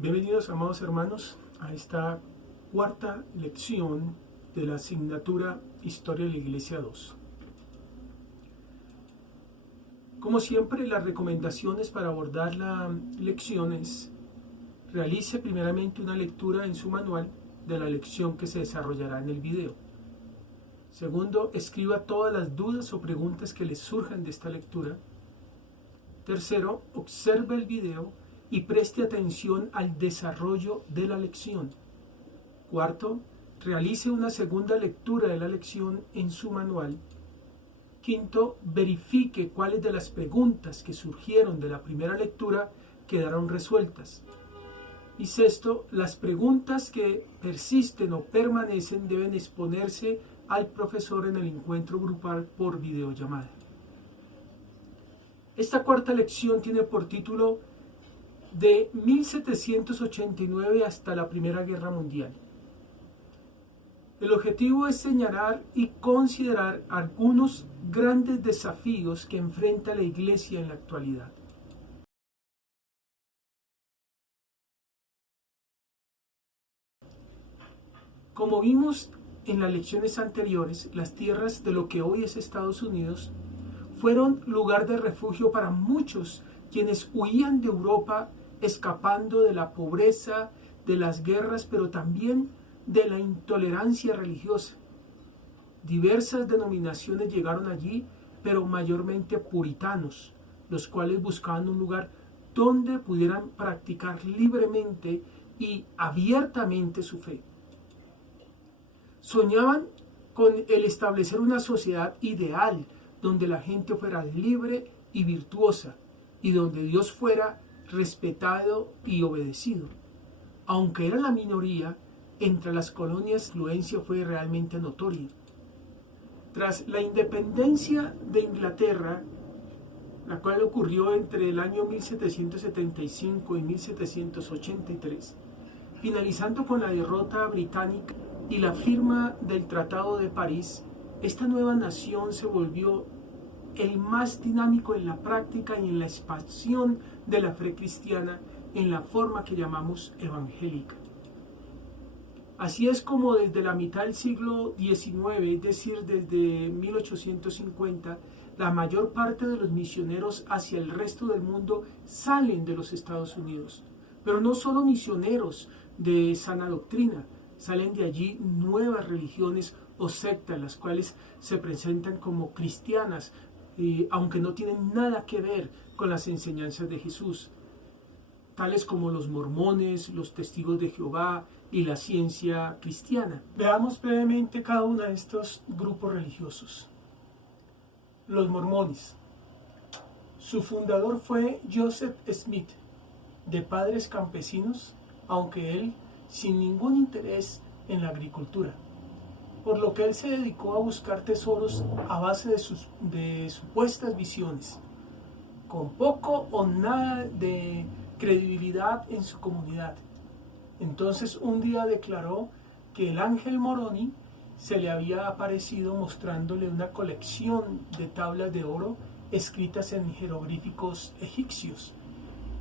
Bienvenidos, amados hermanos, a esta cuarta lección de la asignatura Historia de la Iglesia 2. Como siempre, las recomendaciones para abordar la lección es: realice primeramente una lectura en su manual de la lección que se desarrollará en el video. Segundo, escriba todas las dudas o preguntas que le surjan de esta lectura. Tercero, observe el video y preste atención al desarrollo de la lección. Cuarto, realice una segunda lectura de la lección en su manual. Quinto, verifique cuáles de las preguntas que surgieron de la primera lectura quedaron resueltas. Y sexto, las preguntas que persisten o permanecen deben exponerse al profesor en el encuentro grupal por videollamada. Esta cuarta lección tiene por título de 1789 hasta la Primera Guerra Mundial. El objetivo es señalar y considerar algunos grandes desafíos que enfrenta la Iglesia en la actualidad. Como vimos en las lecciones anteriores, las tierras de lo que hoy es Estados Unidos fueron lugar de refugio para muchos quienes huían de Europa escapando de la pobreza, de las guerras, pero también de la intolerancia religiosa. Diversas denominaciones llegaron allí, pero mayormente puritanos, los cuales buscaban un lugar donde pudieran practicar libremente y abiertamente su fe. Soñaban con el establecer una sociedad ideal, donde la gente fuera libre y virtuosa, y donde Dios fuera respetado y obedecido. Aunque era la minoría, entre las colonias la influencia fue realmente notoria. Tras la independencia de Inglaterra, la cual ocurrió entre el año 1775 y 1783, finalizando con la derrota británica y la firma del Tratado de París, esta nueva nación se volvió el más dinámico en la práctica y en la expansión de la fe cristiana en la forma que llamamos evangélica. Así es como desde la mitad del siglo XIX, es decir, desde 1850, la mayor parte de los misioneros hacia el resto del mundo salen de los Estados Unidos. Pero no solo misioneros de sana doctrina, salen de allí nuevas religiones o sectas, las cuales se presentan como cristianas, aunque no tienen nada que ver con las enseñanzas de Jesús, tales como los mormones, los testigos de Jehová y la ciencia cristiana. Veamos brevemente cada uno de estos grupos religiosos. Los mormones. Su fundador fue Joseph Smith, de padres campesinos, aunque él sin ningún interés en la agricultura, por lo que él se dedicó a buscar tesoros a base de supuestas visiones, con poco o nada de credibilidad en su comunidad. Entonces un día declaró que el ángel Moroni se le había aparecido mostrándole una colección de tablas de oro escritas en jeroglíficos egipcios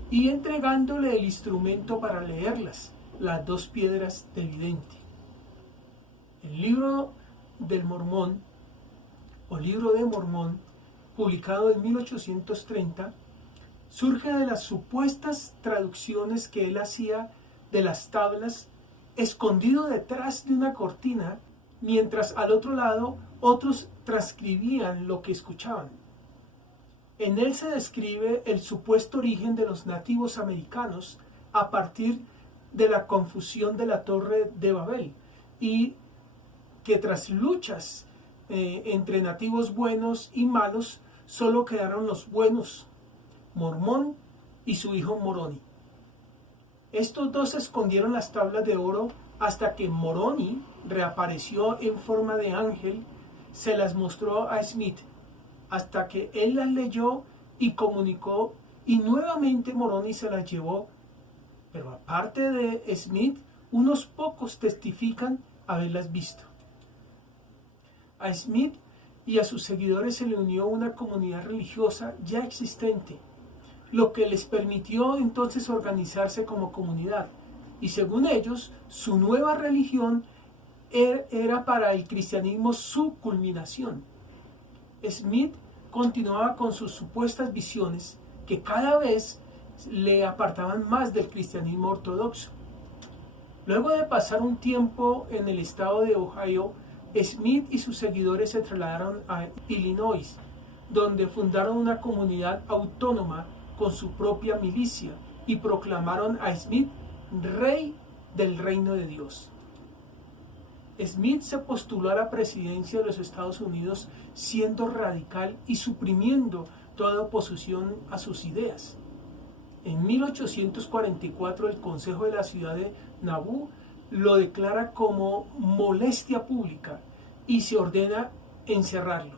y entregándole el instrumento para leerlas, las dos piedras del vidente. El libro del Mormón, o Libro de Mormón, publicado en 1830, surge de las supuestas traducciones que él hacía de las tablas, escondido detrás de una cortina, mientras al otro lado otros transcribían lo que escuchaban. En él se describe el supuesto origen de los nativos americanos a partir de la confusión de la Torre de Babel, y que tras luchas entre nativos buenos y malos, solo quedaron los buenos, Mormón y su hijo Moroni. Estos dos escondieron las tablas de oro hasta que Moroni reapareció en forma de ángel, se las mostró a Smith, hasta que él las leyó y comunicó, y nuevamente Moroni se las llevó. Pero aparte de Smith, unos pocos testifican haberlas visto. A Smith y a sus seguidores se le unió una comunidad religiosa ya existente, lo que les permitió entonces organizarse como comunidad. Y según ellos, su nueva religión era para el cristianismo su culminación. Smith continuaba con sus supuestas visiones que cada vez le apartaban más del cristianismo ortodoxo. Luego de pasar un tiempo en el estado de Ohio, Smith y sus seguidores se trasladaron a Illinois, donde fundaron una comunidad autónoma con su propia milicia y proclamaron a Smith rey del reino de Dios. Smith se postuló a la presidencia de los Estados Unidos siendo radical y suprimiendo toda oposición a sus ideas. En 1844 el Consejo de la ciudad de Nauvoo lo declara como molestia pública y se ordena encerrarlo.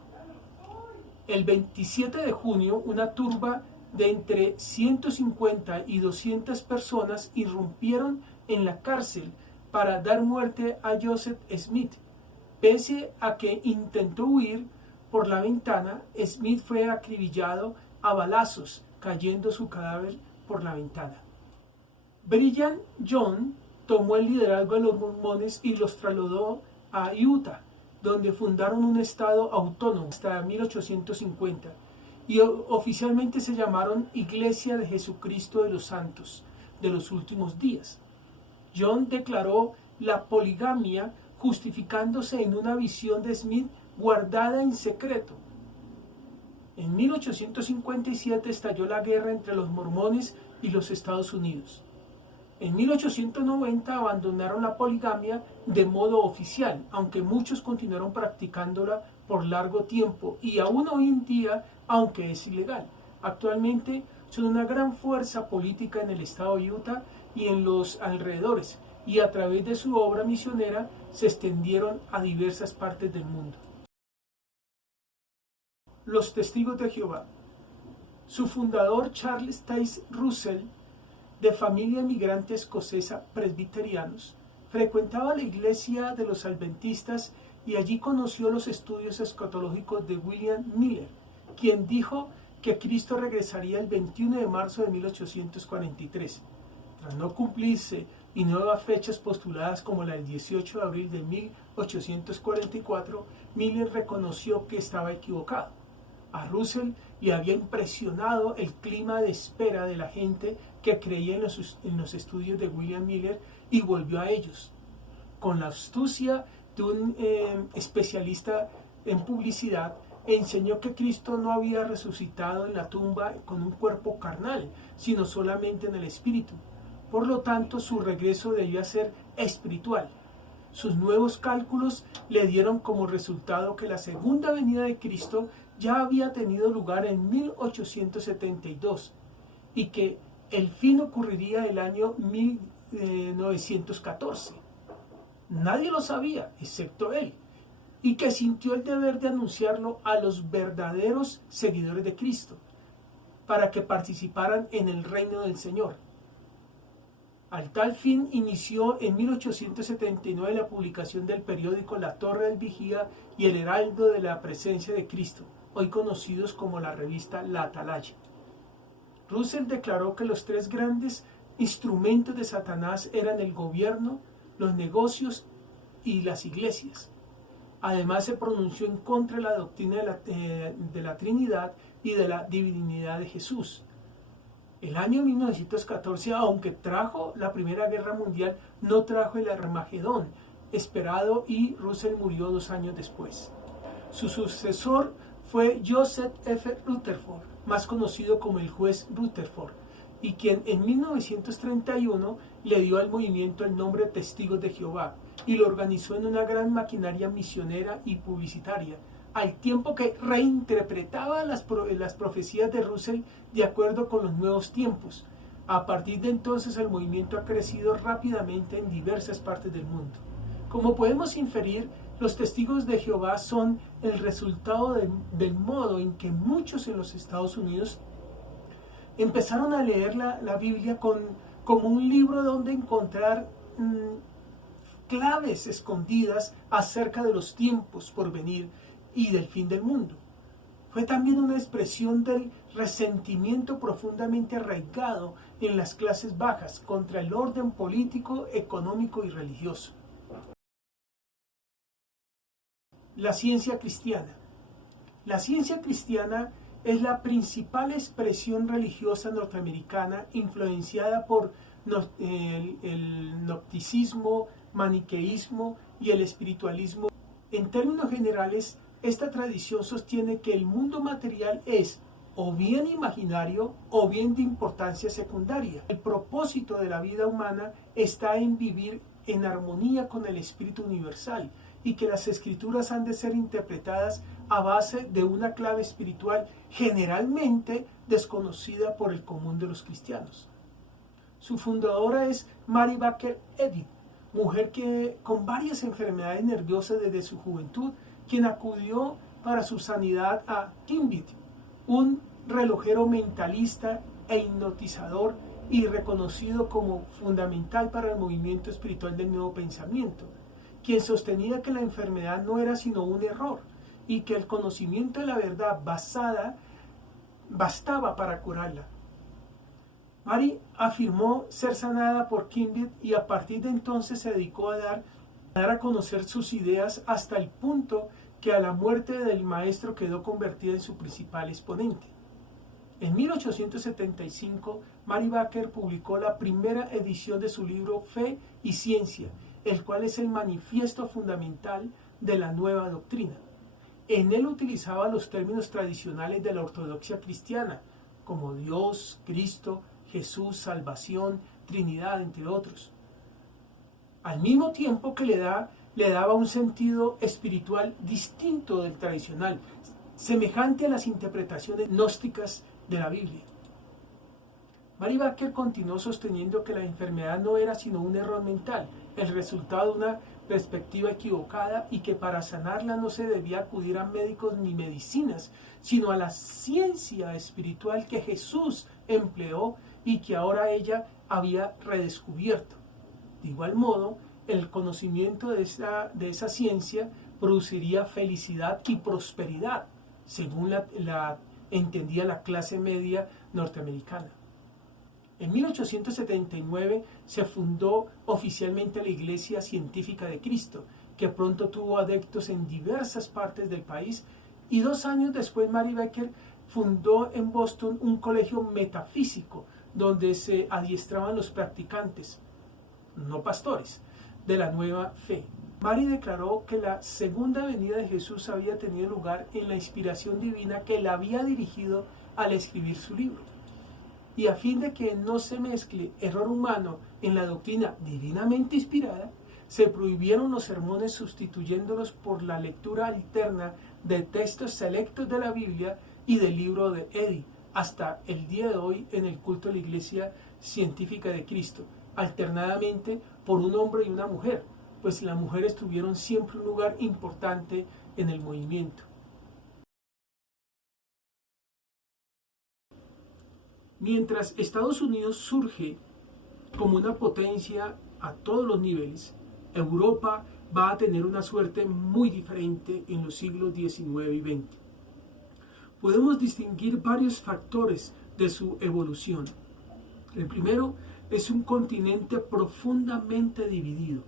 El 27 de junio una turba de entre 150 y 200 personas irrumpieron en la cárcel para dar muerte a Joseph Smith. Pese a que intentó huir por la ventana, Smith fue acribillado a balazos, cayendo su cadáver por la ventana. Brigham Young tomó el liderazgo de los mormones y los trasladó a Utah, donde fundaron un estado autónomo hasta 1850 y oficialmente se llamaron Iglesia de Jesucristo de los Santos de los Últimos Días. John declaró la poligamia justificándose en una visión de Smith guardada en secreto. En 1857 estalló la guerra entre los mormones y los Estados Unidos. En 1890 abandonaron la poligamia de modo oficial, aunque muchos continuaron practicándola por largo tiempo y aún hoy en día, aunque es ilegal. Actualmente son una gran fuerza política en el estado de Utah y en los alrededores, y a través de su obra misionera se extendieron a diversas partes del mundo. Los Testigos de Jehová. Su fundador, Charles Taze Russell, de familia inmigrante escocesa presbiterianos, frecuentaba la iglesia de los adventistas y allí conoció los estudios escatológicos de William Miller, quien dijo que Cristo regresaría el 21 de marzo de 1843. Tras no cumplirse y nuevas fechas postuladas como la del 18 de abril de 1844, Miller reconoció que estaba equivocado. A Russell le había impresionado el clima de espera de la gente que creía en los estudios de William Miller y volvió a ellos. Con la astucia de un especialista en publicidad, enseñó que Cristo no había resucitado en la tumba con un cuerpo carnal, sino solamente en el espíritu. Por lo tanto, su regreso debía ser espiritual. Sus nuevos cálculos le dieron como resultado que la segunda venida de Cristo ya había tenido lugar en 1872 y que el fin ocurriría el año 1914. Nadie lo sabía, excepto él, y que sintió el deber de anunciarlo a los verdaderos seguidores de Cristo, para que participaran en el reino del Señor. Al tal fin inició en 1879 la publicación del periódico La Torre del Vigía y el Heraldo de la Presencia de Cristo, hoy conocidos como la revista La Atalaya. Russell declaró que los tres grandes instrumentos de Satanás eran el gobierno, los negocios y las iglesias. Además se pronunció en contra de la doctrina de la Trinidad y de la divinidad de Jesús. El año 1914, aunque trajo la Primera Guerra Mundial, no trajo el Armagedón esperado y Russell murió 2 años después. Su sucesor fue Joseph F. Rutherford, más conocido como el juez Rutherford, y quien en 1931 le dio al movimiento el nombre Testigos de Jehová y lo organizó en una gran maquinaria misionera y publicitaria, al tiempo que reinterpretaba las profecías de Russell de acuerdo con los nuevos tiempos. A partir de entonces el movimiento ha crecido rápidamente en diversas partes del mundo. Como podemos inferir, los testigos de Jehová son el resultado del modo en que muchos en los Estados Unidos empezaron a leer la Biblia como un libro donde encontrar claves escondidas acerca de los tiempos por venir y del fin del mundo. Fue también una expresión del resentimiento profundamente arraigado en las clases bajas contra el orden político, económico y religioso. La ciencia cristiana. La ciencia cristiana es la principal expresión religiosa norteamericana influenciada por el gnosticismo, maniqueísmo y el espiritualismo. En términos generales, esta tradición sostiene que el mundo material es o bien imaginario o bien de importancia secundaria. El propósito de la vida humana está en vivir en armonía con el espíritu universal y que las escrituras han de ser interpretadas a base de una clave espiritual generalmente desconocida por el común de los cristianos. Su fundadora es Mary Baker Eddy, mujer que con varias enfermedades nerviosas desde su juventud, quien acudió para su sanidad a Kimbit, un relojero mentalista e hipnotizador y reconocido como fundamental para el movimiento espiritual del nuevo pensamiento, quien sostenía que la enfermedad no era sino un error y que el conocimiento de la verdad bastaba para curarla. Mary afirmó ser sanada por Kimbit y a partir de entonces se dedicó a dar a conocer sus ideas hasta el punto que a la muerte del maestro quedó convertida en su principal exponente. En 1875, Mary Baker publicó la primera edición de su libro Fe y Ciencia, el cual es el manifiesto fundamental de la nueva doctrina. En él utilizaba los términos tradicionales de la ortodoxia cristiana, como Dios, Cristo, Jesús, salvación, Trinidad, entre otros. Al mismo tiempo que le daba un sentido espiritual distinto del tradicional, semejante a las interpretaciones gnósticas de la Biblia. Mary Baker continuó sosteniendo que la enfermedad no era sino un error mental, el resultado de una perspectiva equivocada y que para sanarla no se debía acudir a médicos ni medicinas, sino a la ciencia espiritual que Jesús empleó y que ahora ella había redescubierto. De igual modo, el conocimiento de esa ciencia produciría felicidad y prosperidad, según la entendía la clase media norteamericana. En 1879 se fundó oficialmente la Iglesia Científica de Cristo, que pronto tuvo adeptos en diversas partes del país, y 2 años después Mary Baker fundó en Boston un colegio metafísico donde se adiestraban los practicantes, no pastores, de la nueva fe. Mary declaró que la segunda venida de Jesús había tenido lugar en la inspiración divina que la había dirigido al escribir su libro. Y a fin de que no se mezcle error humano en la doctrina divinamente inspirada, se prohibieron los sermones sustituyéndolos por la lectura alterna de textos selectos de la Biblia y del libro de Eddy, hasta el día de hoy en el culto de la Iglesia Científica de Cristo, alternadamente por un hombre y una mujer, pues las mujeres tuvieron siempre un lugar importante en el movimiento. Mientras Estados Unidos surge como una potencia a todos los niveles, Europa va a tener una suerte muy diferente en los siglos XIX y XX. Podemos distinguir varios factores de su evolución. El primero es un continente profundamente dividido.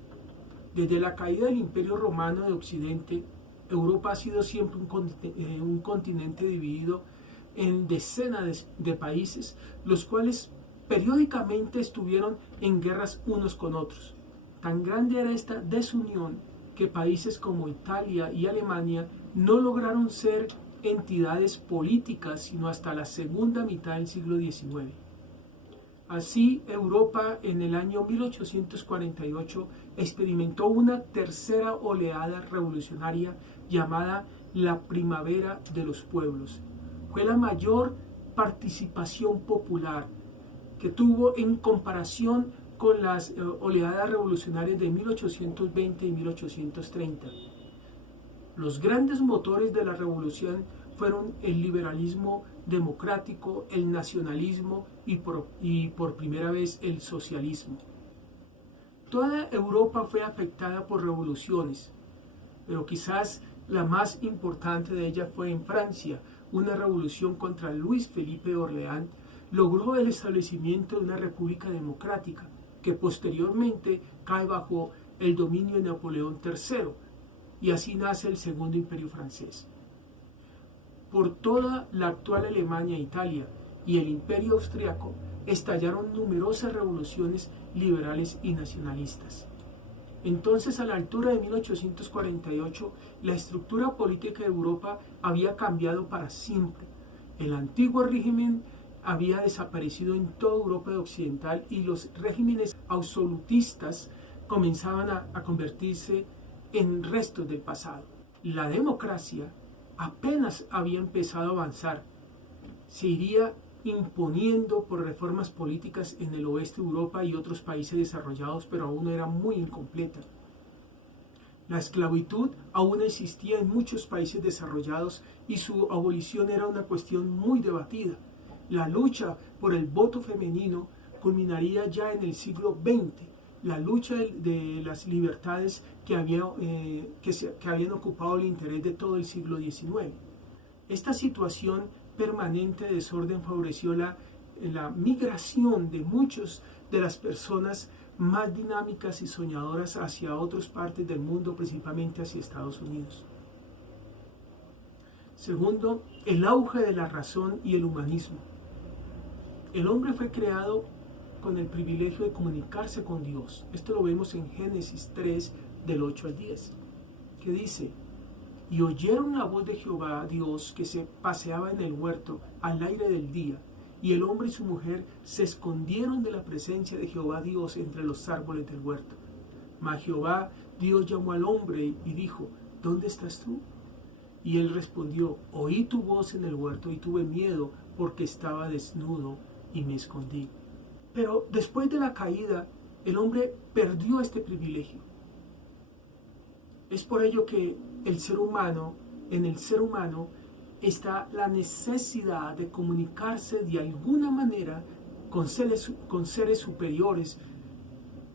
Desde la caída del Imperio Romano de Occidente, Europa ha sido siempre un continente dividido en decenas de países, los cuales periódicamente estuvieron en guerras unos con otros. Tan grande era esta desunión que países como Italia y Alemania no lograron ser entidades políticas sino hasta la segunda mitad del siglo XIX. Así, Europa en el año 1848 experimentó una tercera oleada revolucionaria llamada la Primavera de los Pueblos. Fue la mayor participación popular que tuvo en comparación con las oleadas revolucionarias de 1820 y 1830. Los grandes motores de la revolución fueron el liberalismo democrático, el nacionalismo y por primera vez el socialismo. Toda Europa fue afectada por revoluciones, pero quizás la más importante de ellas fue en Francia, una revolución contra Luis Felipe de Orleán, logró el establecimiento de una república democrática que posteriormente cae bajo el dominio de Napoleón III, y así nace el Segundo Imperio francés. Por toda la actual Alemania e Italia y el Imperio austriaco estallaron numerosas revoluciones liberales y nacionalistas. Entonces, a la altura de 1848, la estructura política de Europa había cambiado para siempre. El antiguo régimen había desaparecido en toda Europa occidental y los regímenes absolutistas comenzaban a convertirse en restos del pasado. La democracia apenas había empezado a avanzar. Se iría imponiendo por reformas políticas en el oeste de Europa y otros países desarrollados, pero aún era muy incompleta. La esclavitud aún existía en muchos países desarrollados y su abolición era una cuestión muy debatida. La lucha por el voto femenino culminaría ya en el siglo XX. La lucha de las libertades que habían ocupado el interés de todo el siglo XIX. Esta situación permanente de desorden favoreció la migración de muchas de las personas más dinámicas y soñadoras hacia otras partes del mundo, principalmente hacia Estados Unidos. Segundo, el auge de la razón y el humanismo. El hombre fue creado con el privilegio de comunicarse con Dios. Esto lo vemos en Génesis 3, del 8 al 10, que dice: y oyeron la voz de Jehová Dios que se paseaba en el huerto al aire del día, y el hombre y su mujer se escondieron de la presencia de Jehová Dios entre los árboles del huerto. Mas Jehová Dios llamó al hombre y dijo: ¿dónde estás tú? Y él respondió: oí tu voz en el huerto y tuve miedo porque estaba desnudo y me escondí. Pero después de la caída, el hombre perdió este privilegio. Es por ello que en el ser humano está la necesidad de comunicarse de alguna manera con seres superiores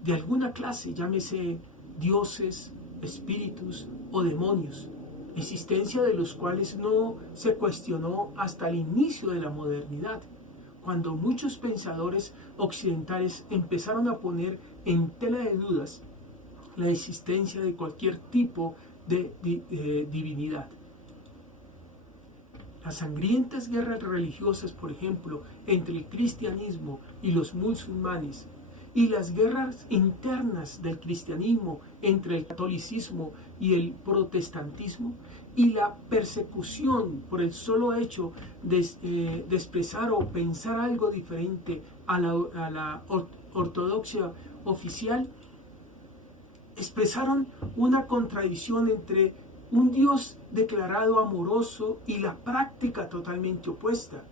de alguna clase, llámese dioses, espíritus o demonios, existencia de los cuales no se cuestionó hasta el inicio de la modernidad, cuando muchos pensadores occidentales empezaron a poner en tela de dudas la existencia de cualquier tipo de divinidad. Las sangrientas guerras religiosas, por ejemplo, entre el cristianismo y los musulmanes, y las guerras internas del cristianismo entre el catolicismo y el protestantismo, y la persecución por el solo hecho de expresar o pensar algo diferente a la ortodoxia oficial, expresaron una contradicción entre un Dios declarado amoroso y la práctica totalmente opuesta,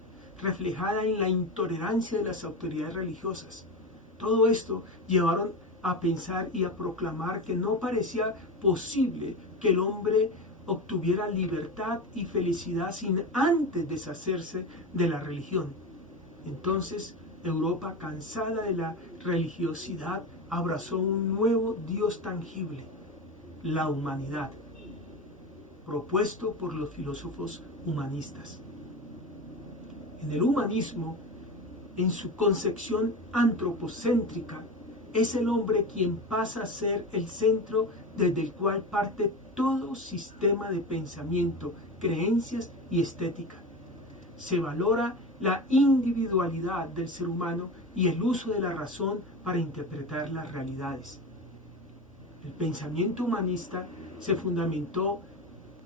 reflejada en la intolerancia de las autoridades religiosas. Todo esto llevaron a pensar y a proclamar que no parecía posible que el hombre obtuviera libertad y felicidad sin antes deshacerse de la religión. Entonces, Europa, cansada de la religiosidad, abrazó un nuevo Dios tangible, la humanidad, propuesto por los filósofos humanistas. En el humanismo, en su concepción antropocéntrica, es el hombre quien pasa a ser el centro desde el cual parte todo sistema de pensamiento, creencias y estética. Se valora la individualidad del ser humano y el uso de la razón para interpretar las realidades. El pensamiento humanista se fundamentó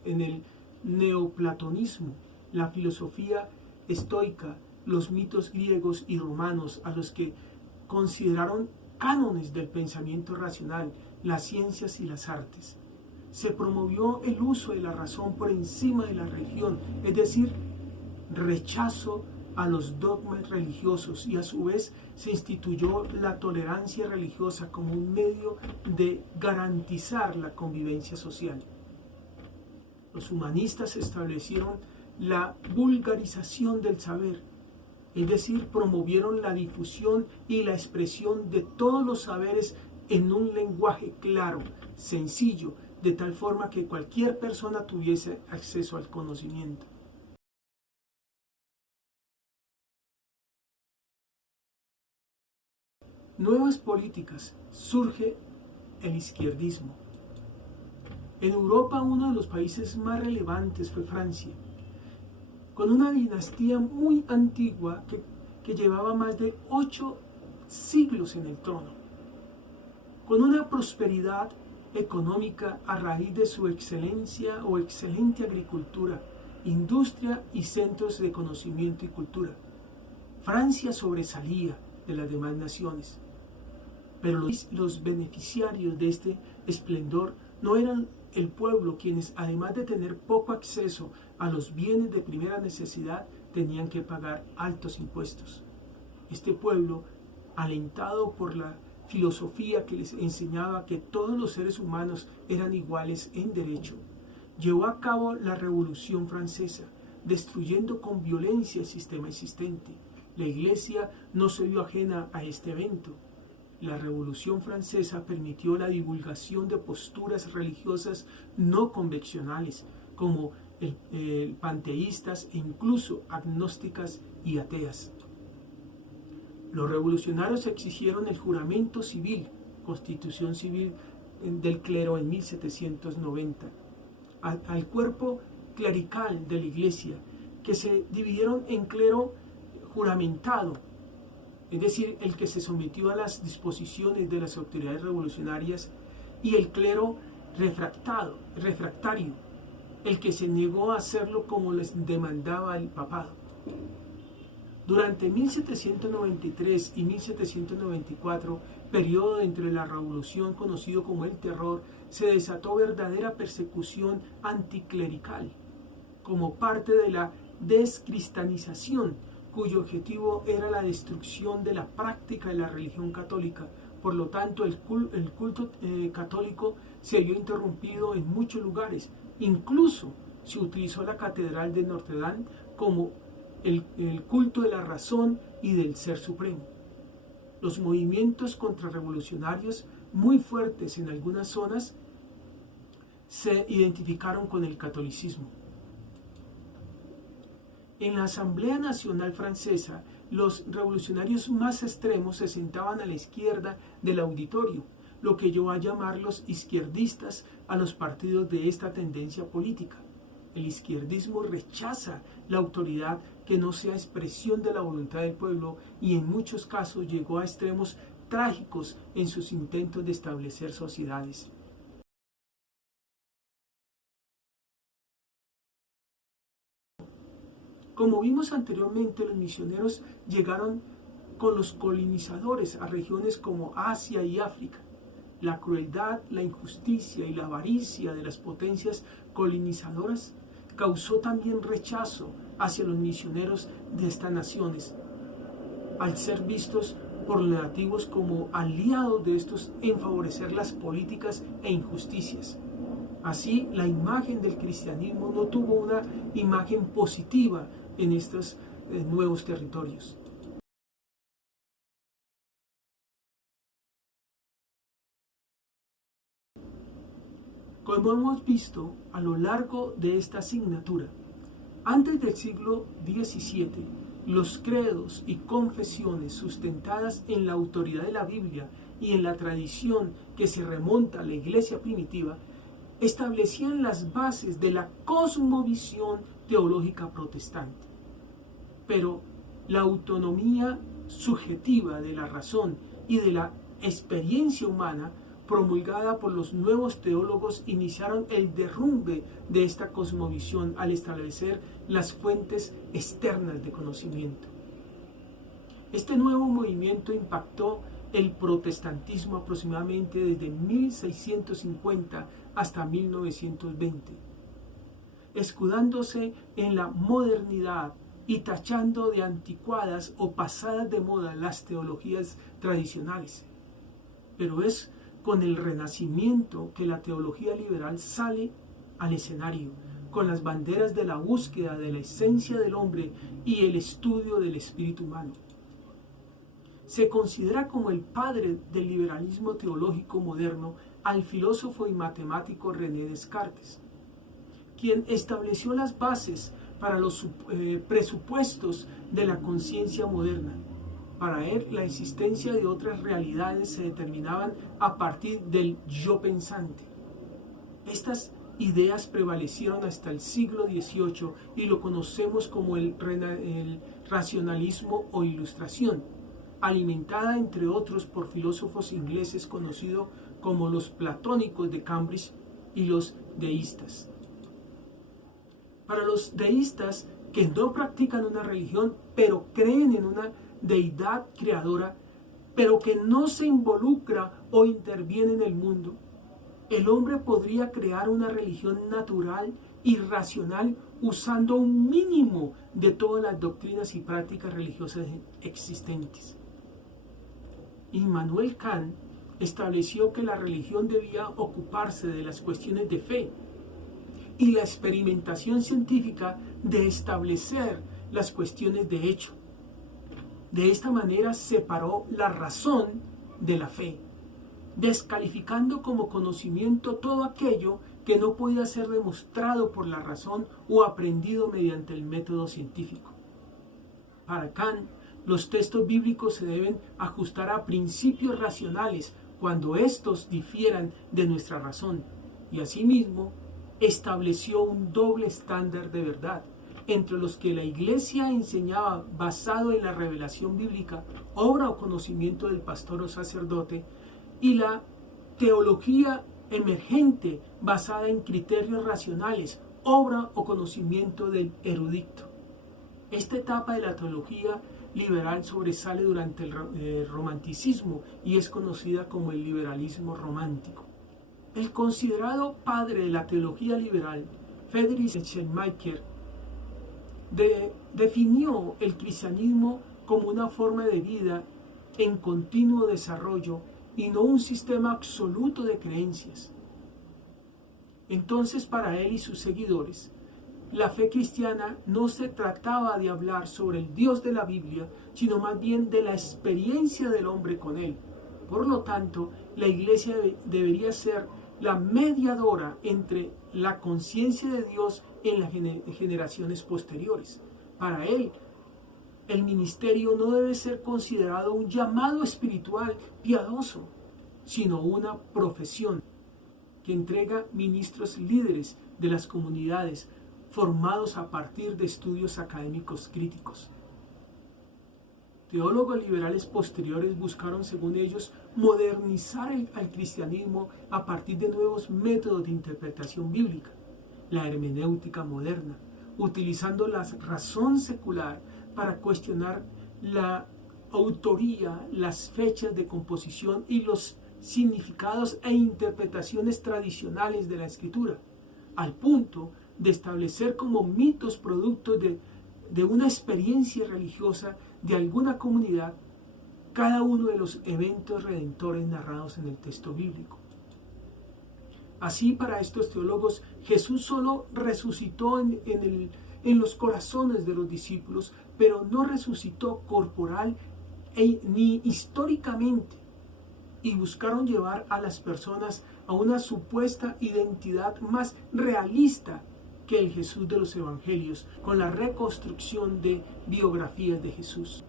en el neoplatonismo, la filosofía estoica, los mitos griegos y romanos, a los que consideraron cánones del pensamiento racional, las ciencias y las artes. Se promovió el uso de la razón por encima de la religión, es decir, rechazo a los dogmas religiosos, y a su vez se instituyó la tolerancia religiosa como un medio de garantizar la convivencia social. Los humanistas establecieron la vulgarización del saber, es decir, promovieron la difusión y la expresión de todos los saberes en un lenguaje claro, sencillo, de tal forma que cualquier persona tuviese acceso al conocimiento. nuevas políticas, surge el izquierdismo. En Europa, uno de los países más relevantes fue Francia, con una dinastía muy antigua que llevaba más de 8 siglos en el trono, con una prosperidad económica a raíz de su excelencia o excelente agricultura, industria y centros de conocimiento y cultura. Francia sobresalía de las demás naciones, pero los beneficiarios de este esplendor no eran el pueblo, quienes además de tener poco acceso a los bienes de primera necesidad, tenían que pagar altos impuestos. Este pueblo, alentado por la filosofía que les enseñaba que todos los seres humanos eran iguales en derecho, llevó a cabo la Revolución Francesa, destruyendo con violencia el sistema existente. La Iglesia no se vio ajena a este evento. La Revolución Francesa permitió la divulgación de posturas religiosas no convencionales, como panteístas e incluso agnósticas y ateas. Los revolucionarios exigieron el juramento civil, constitución civil del clero en 1790, al cuerpo clerical de la Iglesia, que se dividieron en clero juramentado, es decir, el que se sometió a las disposiciones de las autoridades revolucionarias, y el clero refractario, el que se negó a hacerlo como les demandaba el papado. Durante 1793 y 1794, periodo entre la Revolución conocido como el Terror, se desató verdadera persecución anticlerical, como parte de la descristianización, cuyo objetivo era la destrucción de la práctica de la religión católica. Por lo tanto, el culto católico se vio interrumpido en muchos lugares. Incluso se utilizó la Catedral de Notre Dame como el culto de la razón y del Ser Supremo. Los movimientos contrarrevolucionarios muy fuertes en algunas zonas se identificaron con el catolicismo. En la Asamblea Nacional Francesa, los revolucionarios más extremos se sentaban a la izquierda del auditorio, lo que llevó a llamar los izquierdistas a los partidos de esta tendencia política. El izquierdismo rechaza la autoridad que no sea expresión de la voluntad del pueblo y en muchos casos llegó a extremos trágicos en sus intentos de establecer sociedades. Como vimos anteriormente, los misioneros llegaron con los colonizadores a regiones como Asia y África. La crueldad, la injusticia y la avaricia de las potencias colonizadoras causó también rechazo hacia los misioneros de estas naciones, al ser vistos por los nativos como aliados de estos en favorecer las políticas e injusticias. Así, la imagen del cristianismo no tuvo una imagen positiva en estos nuevos territorios. Como hemos visto a lo largo de esta asignatura, antes del siglo XVII, los credos y confesiones sustentadas en la autoridad de la Biblia y en la tradición que se remonta a la iglesia primitiva, establecían las bases de la cosmovisión teológica protestante. Pero la autonomía subjetiva de la razón y de la experiencia humana promulgada por los nuevos teólogos iniciaron el derrumbe de esta cosmovisión al establecer las fuentes externas de conocimiento. Este nuevo movimiento impactó el protestantismo aproximadamente desde 1650 hasta 1920, escudándose en la modernidad y tachando de anticuadas o pasadas de moda las teologías tradicionales. Pero es con el Renacimiento que la teología liberal sale al escenario, con las banderas de la búsqueda de la esencia del hombre y el estudio del espíritu humano. Se considera como el padre del liberalismo teológico moderno al filósofo y matemático René Descartes, quien estableció las bases para los presupuestos de la conciencia moderna. Para él, la existencia de otras realidades se determinaban a partir del yo pensante. Estas ideas prevalecieron hasta el siglo XVIII y lo conocemos como el racionalismo o ilustración, alimentada entre otros por filósofos ingleses conocidos como los platónicos de Cambridge y los deístas. Para los deístas, que no practican una religión, pero creen en una deidad creadora, pero que no se involucra o interviene en el mundo, el hombre podría crear una religión natural y racional usando un mínimo de todas las doctrinas y prácticas religiosas existentes. Immanuel Kant estableció que la religión debía ocuparse de las cuestiones de fe y la experimentación científica de establecer las cuestiones de hecho. De esta manera separó la razón de la fe, descalificando como conocimiento todo aquello que no podía ser demostrado por la razón o aprendido mediante el método científico. Para Kant, los textos bíblicos se deben ajustar a principios racionales cuando estos difieran de nuestra razón, y asimismo estableció un doble estándar de verdad, entre los que la Iglesia enseñaba basado en la revelación bíblica, obra o conocimiento del pastor o sacerdote, y la teología emergente basada en criterios racionales, obra o conocimiento del erudito. Esta etapa de la teología liberal sobresale durante el romanticismo y es conocida como el liberalismo romántico. El considerado padre de la teología liberal, Friedrich Schleiermacher, definió el cristianismo como una forma de vida en continuo desarrollo y no un sistema absoluto de creencias. Entonces, para él y sus seguidores, la fe cristiana no se trataba de hablar sobre el Dios de la Biblia, sino más bien de la experiencia del hombre con él. Por lo tanto, la Iglesia debería ser la mediadora entre la conciencia de Dios en las generaciones posteriores. Para él, el ministerio no debe ser considerado un llamado espiritual piadoso, sino una profesión que entrega ministros líderes de las comunidades formados a partir de estudios académicos críticos. Teólogos liberales posteriores buscaron, según ellos, modernizar al cristianismo a partir de nuevos métodos de interpretación bíblica, la hermenéutica moderna, utilizando la razón secular para cuestionar la autoría, las fechas de composición y los significados e interpretaciones tradicionales de la Escritura, al punto de establecer como mitos productos de una experiencia religiosa de alguna comunidad cada uno de los eventos redentores narrados en el texto bíblico. Así, para estos teólogos, Jesús solo resucitó en los corazones de los discípulos, pero no resucitó corporal ni históricamente, y buscaron llevar a las personas a una supuesta identidad más realista que el Jesús de los Evangelios, con la reconstrucción de biografías de Jesús.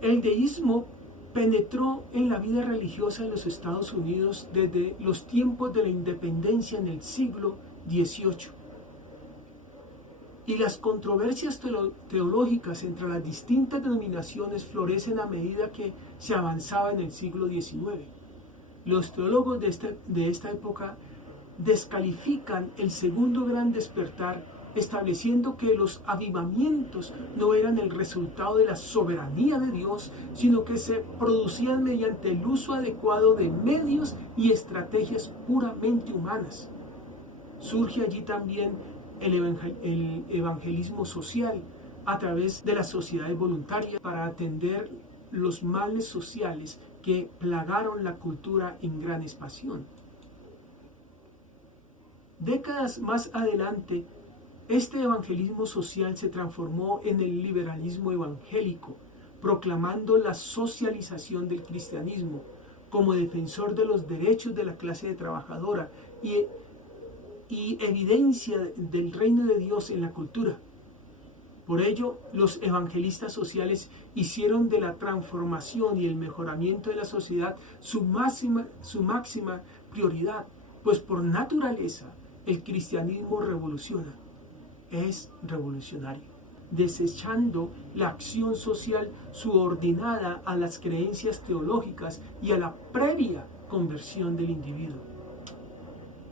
El deísmo penetró en la vida religiosa de los Estados Unidos desde los tiempos de la independencia en el siglo XVIII. Y las controversias teológicas entre las distintas denominaciones florecen a medida que se avanzaba en el siglo XIX. Los teólogos de esta época descalifican el segundo gran despertar, estableciendo que los avivamientos no eran el resultado de la soberanía de Dios, sino que se producían mediante el uso adecuado de medios y estrategias puramente humanas. Surge allí también el evangelismo social a través de las sociedades voluntarias para atender los males sociales que plagaron la cultura en gran expansión. Décadas más adelante, este evangelismo social se transformó en el liberalismo evangélico, proclamando la socialización del cristianismo como defensor de los derechos de la clase trabajadora y evidencia del reino de Dios en la cultura. Por ello, los evangelistas sociales hicieron de la transformación y el mejoramiento de la sociedad su máxima prioridad, pues por naturaleza el cristianismo revoluciona, es revolucionario, desechando la acción social subordinada a las creencias teológicas y a la previa conversión del individuo.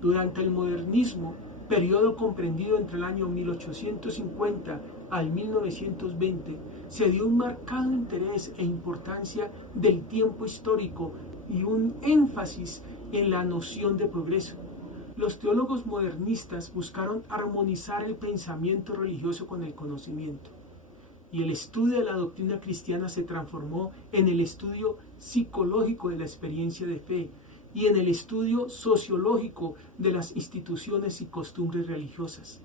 Durante el modernismo, periodo comprendido entre el año 1850 al 1920, se dio un marcado interés e importancia del tiempo histórico y un énfasis en la noción de progreso. Los teólogos modernistas buscaron armonizar el pensamiento religioso con el conocimiento, y el estudio de la doctrina cristiana se transformó en el estudio psicológico de la experiencia de fe y en el estudio sociológico de las instituciones y costumbres religiosas.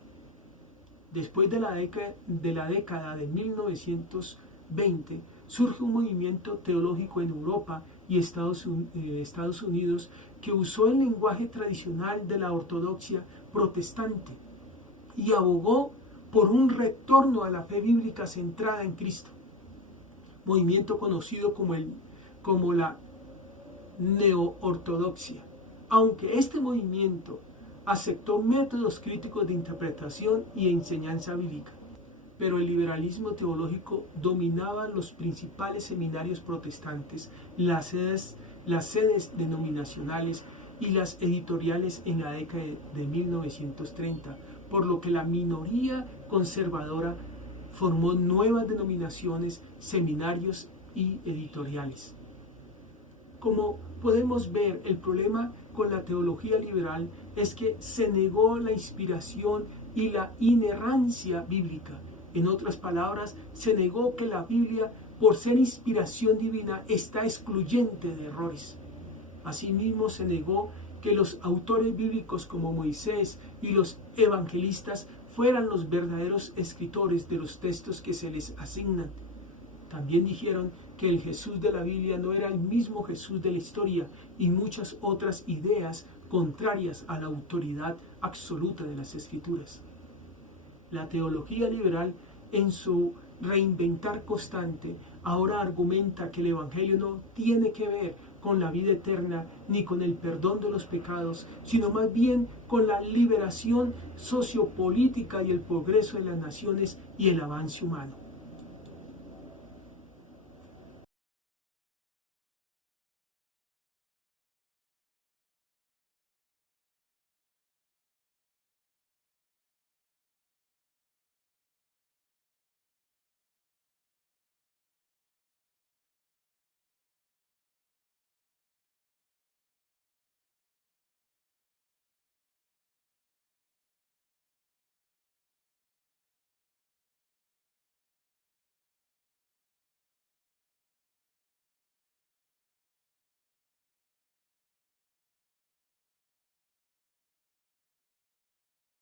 Después de la década de 1920, surge un movimiento teológico en Europa y Estados Unidos que usó el lenguaje tradicional de la ortodoxia protestante y abogó por un retorno a la fe bíblica centrada en Cristo, movimiento conocido como la neoortodoxia. Aunque este movimiento aceptó métodos críticos de interpretación y enseñanza bíblica, pero el liberalismo teológico dominaba los principales seminarios protestantes, las sedes denominacionales y las editoriales en la década de 1930, por lo que la minoría conservadora formó nuevas denominaciones, seminarios y editoriales. Como podemos ver, el problema con la teología liberal es que se negó la inspiración y la inerrancia bíblica. En otras palabras, se negó que la Biblia, por ser inspiración divina, está excluyente de errores. Asimismo, se negó que los autores bíblicos como Moisés y los evangelistas fueran los verdaderos escritores de los textos que se les asignan. También dijeron que el Jesús de la Biblia no era el mismo Jesús de la historia y muchas otras ideas contrarias a la autoridad absoluta de las Escrituras. La teología liberal, en su reinventar constante, ahora argumenta que el Evangelio no tiene que ver con la vida eterna ni con el perdón de los pecados, sino más bien con la liberación sociopolítica y el progreso de las naciones y el avance humano.